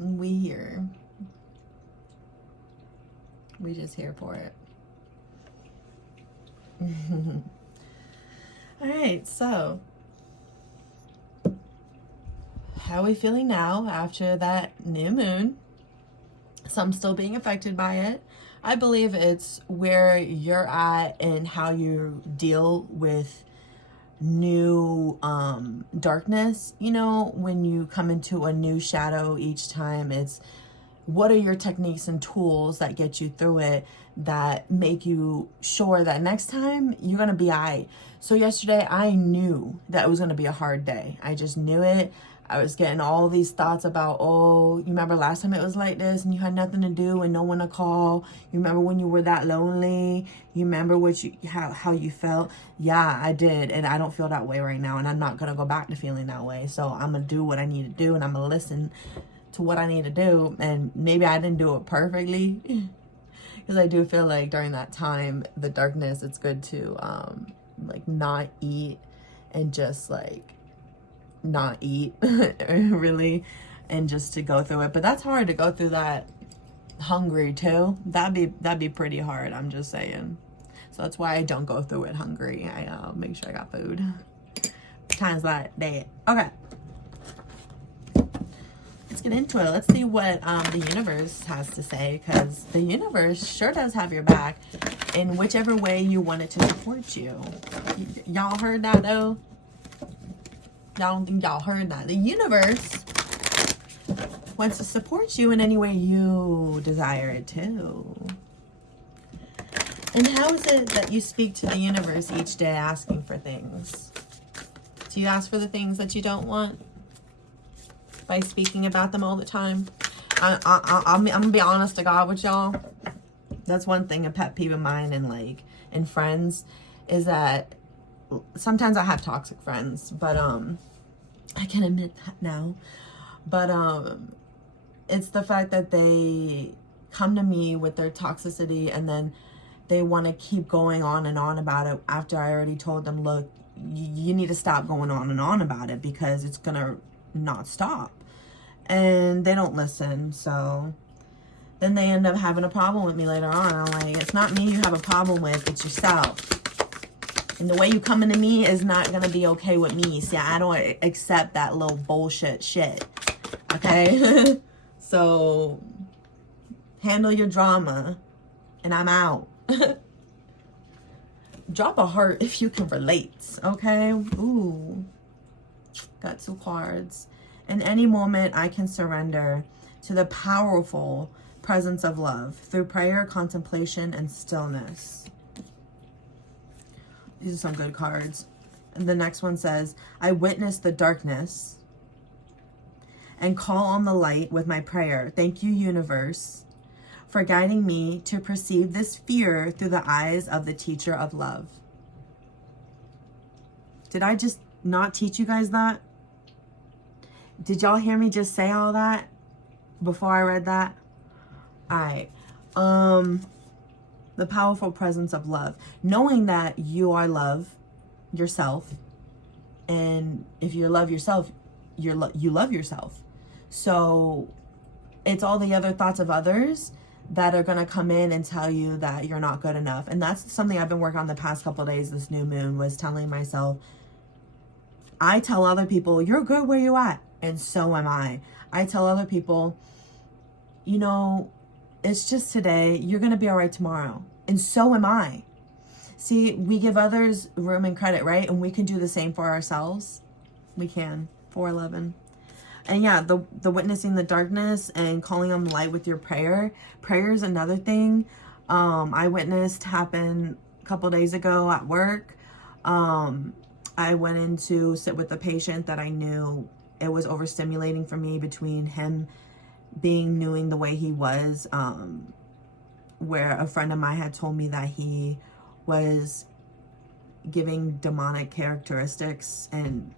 We here. We just here for it. All right, so how are we feeling now after that new moon? Some still being affected by it. I believe it's where you're at and how you deal with new darkness. You know, when you come into a new shadow each time, it's what are your techniques and tools that get you through it, that make you sure that next time you're gonna be all right. So yesterday I knew that it was gonna be a hard day. I just knew it. I was getting all these thoughts about, oh, you remember last time it was like this and you had nothing to do and no one to call? You remember when you were that lonely? You remember how you felt? Yeah, I did. And I don't feel that way right now. And I'm not going to go back to feeling that way. So I'm going to do what I need to do, and I'm going to listen to what I need to do. And maybe I didn't do it perfectly, because I do feel like during that time, the darkness, it's good to like not eat and just like not eat really, and just to go through it. But that's hard to go through that hungry too. That'd be pretty hard, I'm just saying. So that's why I don't go through it hungry. I make sure I got food times like that. Okay, let's get into it. Let's see what the universe has to say, because the universe sure does have your back in whichever way you want it to support you. Y'all heard that though? Y'all don't think y'all heard that? The universe wants to support you in any way you desire it to. And how is it that you speak to the universe each day asking for things? Do you ask for the things that you don't want by speaking about them all the time? I'm gonna be honest to God with y'all. That's one thing, a pet peeve of mine, and friends, is that sometimes I have toxic friends, but I can admit that now. But it's the fact that they come to me with their toxicity, and then they want to keep going on and on about it after I already told them, look, you need to stop going on and on about it, because it's gonna not stop. And they don't listen. So then they end up having a problem with me later on. I'm like, it's not me you have a problem with, it's yourself. And the way you coming to me is not going to be okay with me. See, I don't accept that little bullshit shit. Okay? So, handle your drama. And I'm out. Drop a heart if you can relate. Okay? Ooh. Got 2 cards. In any moment, I can surrender to the powerful presence of love through prayer, contemplation, and stillness. These are some good cards. And the next one says, I witness the darkness and call on the light with my prayer. Thank you, universe, for guiding me to perceive this fear through the eyes of the teacher of love. Did I just not teach you guys that? Did y'all hear me just say all that before I read that? All right. The powerful presence of love. Knowing that you are love yourself. And if you love yourself, you love yourself. So it's all the other thoughts of others that are going to come in and tell you that you're not good enough. And that's something I've been working on the past couple of days. This new moon was telling myself, I tell other people, you're good where you at. And so am I. I tell other people, you know, it's just today. You're going to be all right tomorrow. And so am I. See, we give others room and credit, right? And we can do the same for ourselves. We can. 411. And yeah, the witnessing the darkness and calling on the light with your prayer. Prayer is another thing I witnessed happen a couple days ago at work. I went in to sit with a patient that I knew it was overstimulating for me, between him knowing the way he was, where a friend of mine had told me that he was giving demonic characteristics and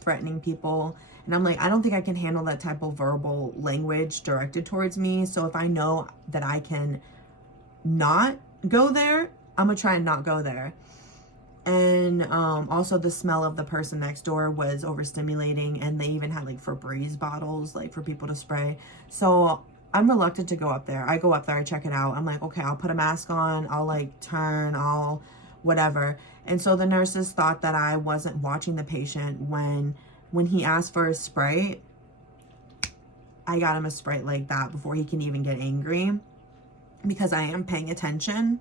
threatening people. And I'm like, I don't think I can handle that type of verbal language directed towards me. So if I know that I can not go there, I'm gonna try and not go there. And also the smell of the person next door was overstimulating, and they even had like Febreze bottles like for people to spray. So I'm reluctant to go up there. I go up there, I check it out. I'm like, okay, I'll put a mask on, I'll like turn, I'll whatever. And so the nurses thought that I wasn't watching the patient when he asked for a spray. I got him a spray like that before he can even get angry, because I am paying attention.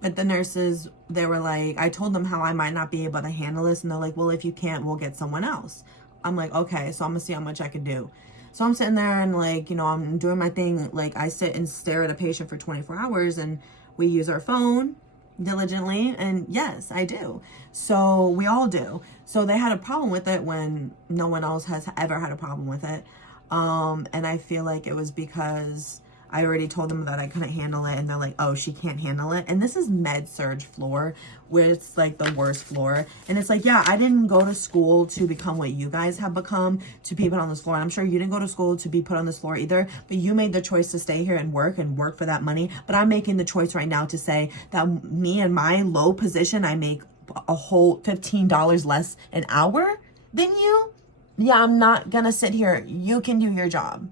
But the nurses, they were like, I told them how I might not be able to handle this. And they're like, well, if you can't, we'll get someone else. I'm like, okay, so I'm gonna see how much I can do. So I'm sitting there and like, you know, I'm doing my thing. Like I sit and stare at a patient for 24 hours and we use our phone diligently. And yes, I do. So we all do. So they had a problem with it when no one else has ever had a problem with it. And I feel like it was because I already told them that I couldn't handle it, and they're like, oh, she can't handle it. And this is med-surg floor, where it's like the worst floor. And it's like, yeah, I didn't go to school to become what you guys have become, to be put on this floor. And I'm sure you didn't go to school to be put on this floor either, but you made the choice to stay here and work for that money. But I'm making the choice right now to say that me and my low position, I make a whole $15 less an hour than you. Yeah, I'm not gonna sit here. You can do your job.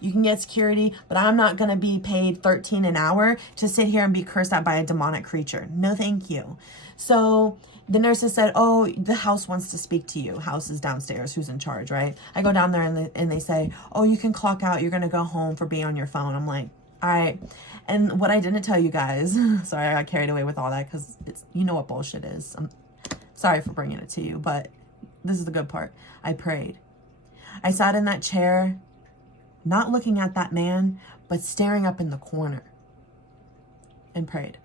You can get security, but I'm not going to be paid $13 an hour to sit here and be cursed at by a demonic creature. No, thank you. So the nurses said, oh, the house wants to speak to you. House is downstairs. Who's in charge, right? I go down there and they say, oh, you can clock out. You're going to go home for being on your phone. I'm like, all right. And what I didn't tell you guys, sorry, I got carried away with all that because it's, you know what bullshit is. I'm sorry for bringing it to you, but this is the good part. I prayed. I sat in that chair, not looking at that man, but staring up in the corner, and prayed,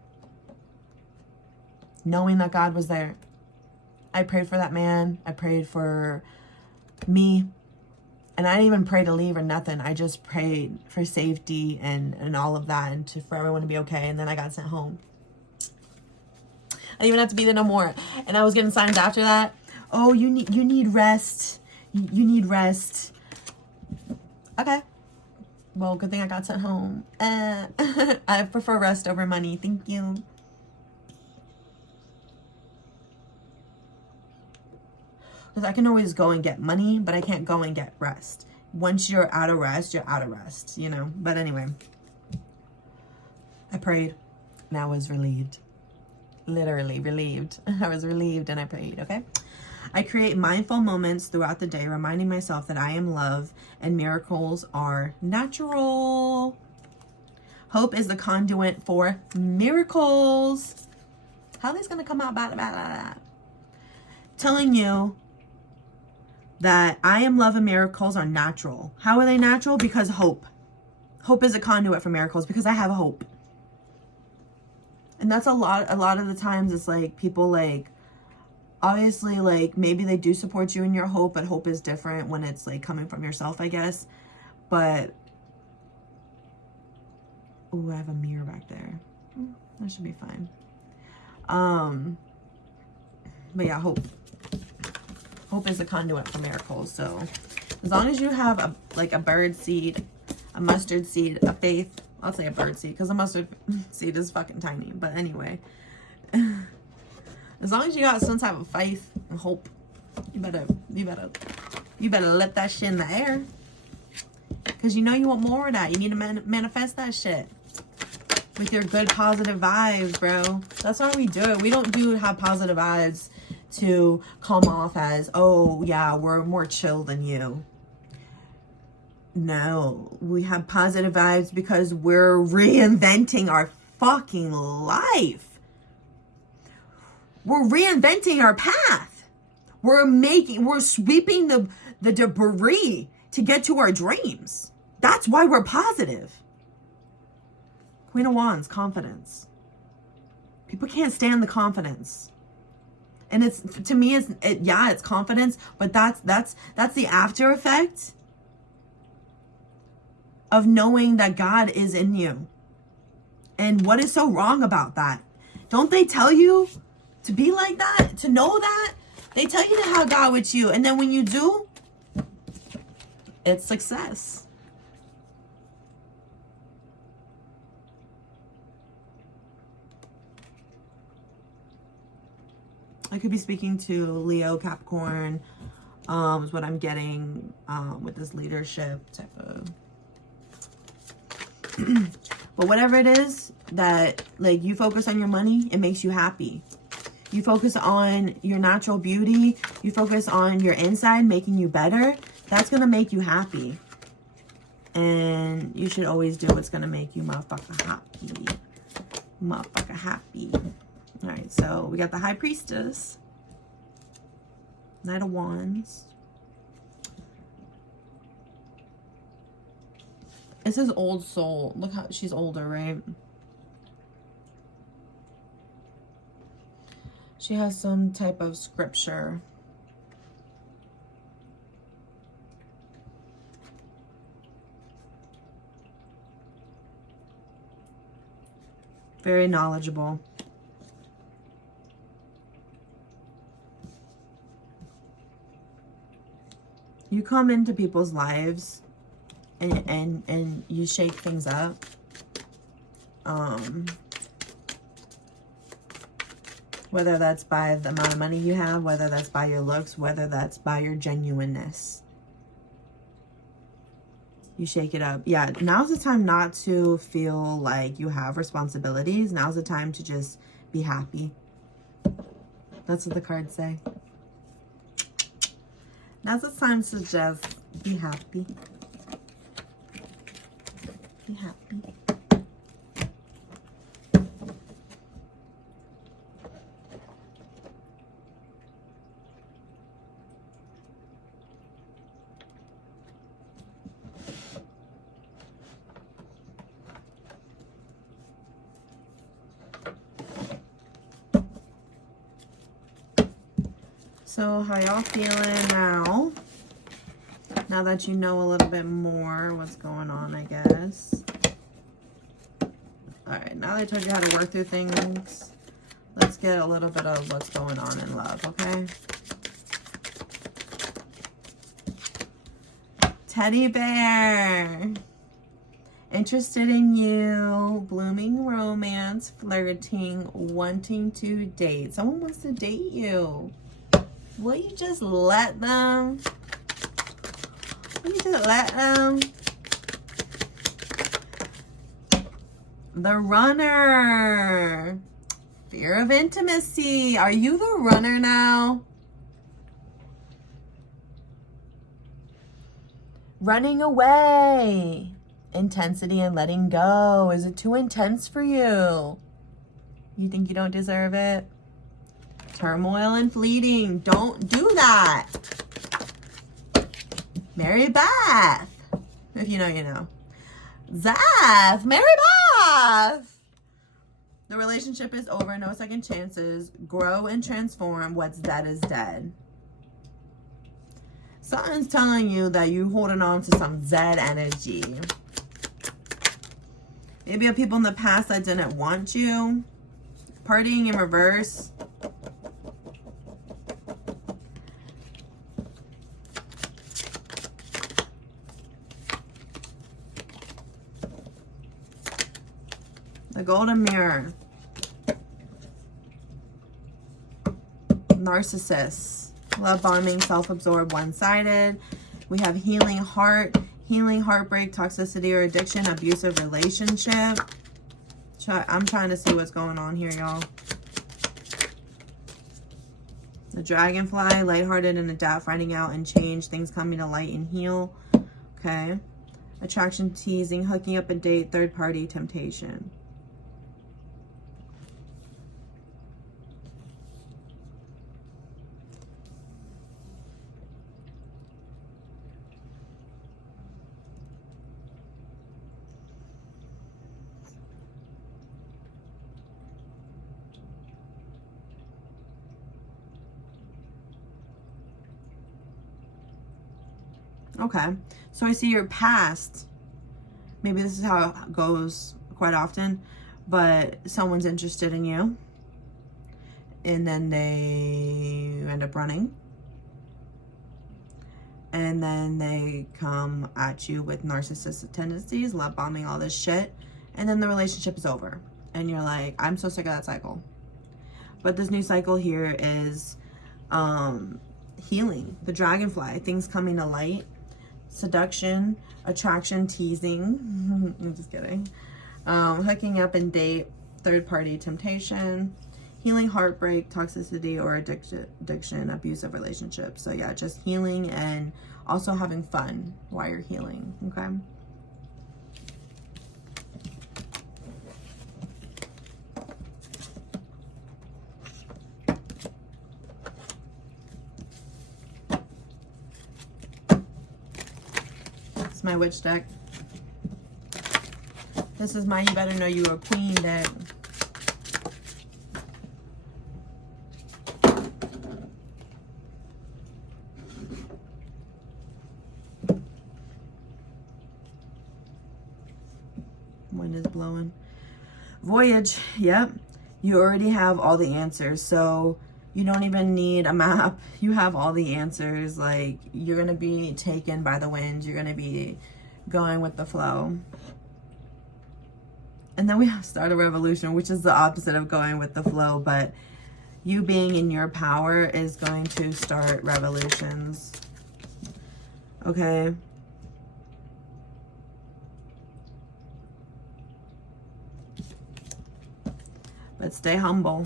knowing that God was there. I prayed for that man. I prayed for me. And I didn't even pray to leave or nothing. I just prayed for safety and all of that, and for everyone to be okay. And then I got sent home. I didn't even have to be there no more. And I was getting signs after that. Oh, you need rest. You need rest. Okay. Well, good thing I got sent home. I prefer rest over money. Thank you. Because I can always go and get money, but I can't go and get rest. Once you're out of rest, you're out of rest, you know. But anyway, I prayed and I was relieved. Literally relieved. I was relieved and I prayed, okay? I create mindful moments throughout the day, reminding myself that I am love and miracles are natural. Hope is the conduit for miracles. How are these going to come out about that? Telling you that I am love and miracles are natural. How are they natural? Because hope. Hope is a conduit for miracles because I have hope. And that's a lot of the times it's like people like, obviously, like, maybe they do support you in your hope, but hope is different when it's, like, coming from yourself, I guess. But, oh, I have a mirror back there. That should be fine. But, yeah, hope. Hope is a conduit for miracles. So, as long as you have, a bird seed, a mustard seed, a faith. I'll say a bird seed, because a mustard seed is fucking tiny. But, anyway. As long as you got some type of faith and hope, you better let that shit in the air. Because you know you want more of that. You need to manifest that shit. With your good positive vibes, bro. That's why we do it. We don't have positive vibes to come off as, oh, yeah, we're more chill than you. No. We have positive vibes because we're reinventing our fucking life. We're reinventing our path. We're sweeping the debris to get to our dreams. That's why we're positive. Queen of Wands, confidence. People can't stand the confidence. And it's, to me, it's confidence, but that's the after effect of knowing that God is in you. And what is so wrong about that? Don't they tell you to be like that, to know that? They tell you to have God with you. And then when you do, it's success. I could be speaking to Leo, Capricorn, is what I'm getting with this leadership type of. But whatever it is that, like, you focus on your money, it makes you happy. You focus on your natural beauty. You focus on your inside making you better. That's going to make you happy. And you should always do what's going to make you motherfucker happy. Motherfucker happy. All right, so we got the High Priestess. Knight of Wands. This is old soul. Look how she's older, right? She has some type of scripture. Very knowledgeable. You come into people's lives and you shake things up. Whether that's by the amount of money you have, whether that's by your looks, whether that's by your genuineness. You shake it up. Yeah, now's the time not to feel like you have responsibilities. Now's the time to just be happy. That's what the cards say. Now's the time to just be happy. Be happy. So how y'all feeling now? Now that you know a little bit more what's going on, I guess. Alright, now that I told you how to work through things, let's get a little bit of what's going on in love, okay? Teddy bear. Interested in you, blooming romance, flirting, wanting to date. Someone wants to date you. Will you just let them? Will you just let them? The runner. Fear of intimacy. Are you the runner now? Running away. Intensity and letting go. Is it too intense for you? You think you don't deserve it? Turmoil and fleeting. Don't do that. Mary Beth. If you know, you know. Zeth. Mary Beth. The relationship is over. No second chances. Grow and transform. What's dead is dead. Something's telling you that you're holding on to some Zed energy. Maybe you have people in the past that didn't want you. Partying in reverse. The golden mirror. Narcissist. Love bombing, self-absorbed, one-sided. We have healing heart, healing heartbreak, toxicity or addiction, abusive relationship. I'm trying to see what's going on here, y'all. The dragonfly, lighthearted and adapt, finding out and change, things coming to light and heal. Okay. Attraction, teasing, hooking up a date, third party, temptation. Okay, so I see your past. Maybe this is how it goes quite often, but someone's interested in you and then they end up running. And then they come at you with narcissistic tendencies, love bombing, all this shit. And then the relationship is over. And you're like, I'm so sick of that cycle. But this new cycle here is healing, the dragonfly, things coming to light, seduction, attraction, teasing. I'm just kidding. Hooking up and date, third-party temptation, healing heartbreak, toxicity, or addiction, abusive relationships. So yeah, just healing and also having fun while you're healing, okay? It's my witch deck. This is my You Better Know You a Queen deck. Wind is blowing. Voyage, yep. You already have all the answers, so you don't even need a map. You have all the answers. Like, you're gonna be taken by the wind. You're gonna be going with the flow. And then we have start a revolution, which is the opposite of going with the flow, but you being in your power is going to start revolutions. Okay. But stay humble.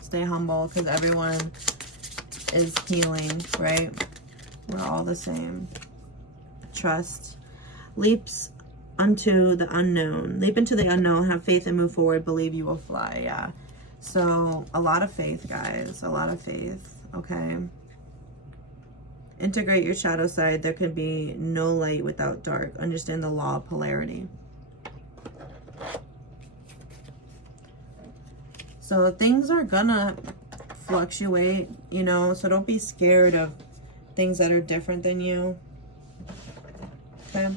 Stay humble, because everyone is healing, right? We're all the same. Trust. Leaps unto the unknown. Leap into the unknown. Have faith and move forward. Believe you will fly. Yeah. So a lot of faith, guys. A lot of faith. Okay. Integrate your shadow side. There can be no light without dark. Understand the law of polarity. So things are gonna fluctuate, you know, so don't be scared of things that are different than you. Okay?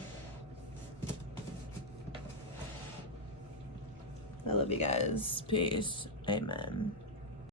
I love you guys. Peace. Amen.